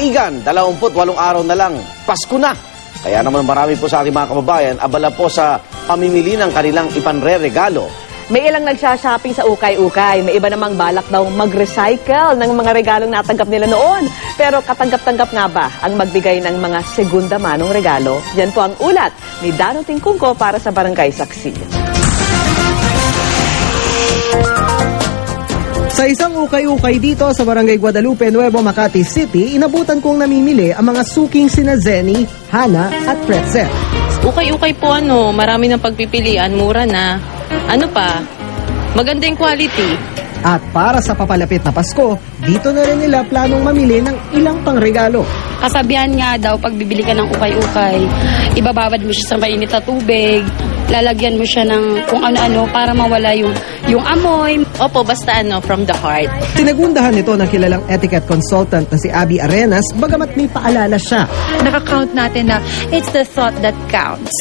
Kaigan, 28 araw na lang, Pasko na. Kaya naman marami po sa ating mga kababayan abala po sa pamimili ng kanilang ipanre-regalo. May ilang nagsha-shopping sa ukay-ukay. May iba namang balak daw mag-recycle ng mga regalong natanggap nila noon. Pero katanggap-tanggap nga ba ang magbigay ng mga segunda manong regalo? Yan po ang ulat ni Dano Tingkungko para sa Barangay Saksi. Sa isang ukay-ukay dito sa Barangay Guadalupe, Nuevo Makati City, inabutan kong namimili ang mga suking sina Zenny, Hana at Pretzel. Ukay-ukay po marami ng pagpipilian, mura na. Ano pa, maganda yung quality. At para sa papalapit na Pasko, dito na rin nila planong mamili ng ilang pangregalo. Kasabihan nga daw, pag bibili ka ng ukay-ukay, ibababad mo siya sa mainit na tubig, lalagyan mo siya ng kung ano-ano para mawala yung amoy. Opo, basta from the heart. Tinagundahan nito ng kilalang etiquette consultant na si Abby Arenas, bagamat may paalala siya. Nakakount natin na it's the thought that counts.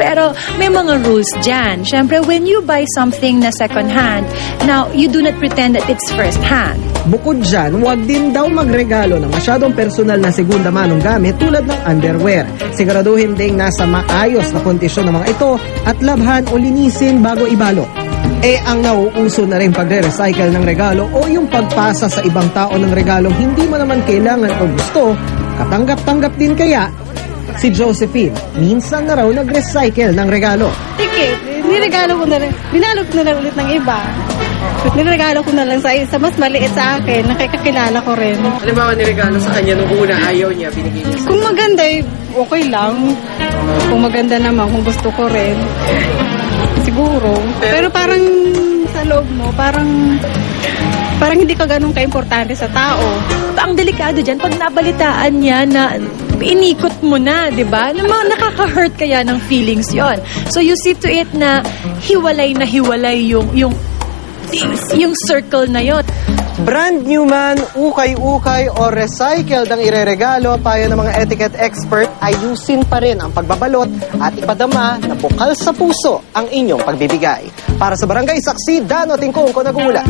Pero may mga rules dyan. Siyempre, when you buy something na second hand, now, you do not pretend that it's first hand. Bukod dyan, huwag din daw magregalo ng masyadong personal na segunda manong gamit tulad ng underwear. Siguraduhin ding nasa maayos na kondisyon ng mga ito at labhan o linisin bago ibalo. Ang nauuso na rin pagre-recycle ng regalo o yung pagpasa sa ibang tao ng regalong hindi mo naman kailangan o gusto, katanggap-tanggap din kaya. Si Josephine, minsan na raw nag-recycle ng regalo. Tikit, niregalo ko na rin. Binalot ko na lang ulit ng iba. Niregalo ko na lang sa isa, mas maliit sa akin, nakikakilala ko rin. Halimbawa, niregalo sa kanya nung una, ayaw niya, binigay niya. Kung maganda, okay lang. Kung maganda naman, kung gusto ko rin, siguro. Pero parang sa loob mo, parang hindi ka ganun ka-importante sa tao. Ang delikado dyan, pag nabalitaan niya na inikot mo na, di ba? Nakaka-hurt kaya ng feelings yon. So you see to it na hiwalay yung circle na yon. Brand new man, ukay-ukay o recycled ang ireregalo, payo ng mga etiquette expert, ayusin pa rin ang pagbabalot at ipadama na bukal sa puso ang inyong pagbibigay. Para sa Barangay Saksi, Dano Tingkungko nag-uula.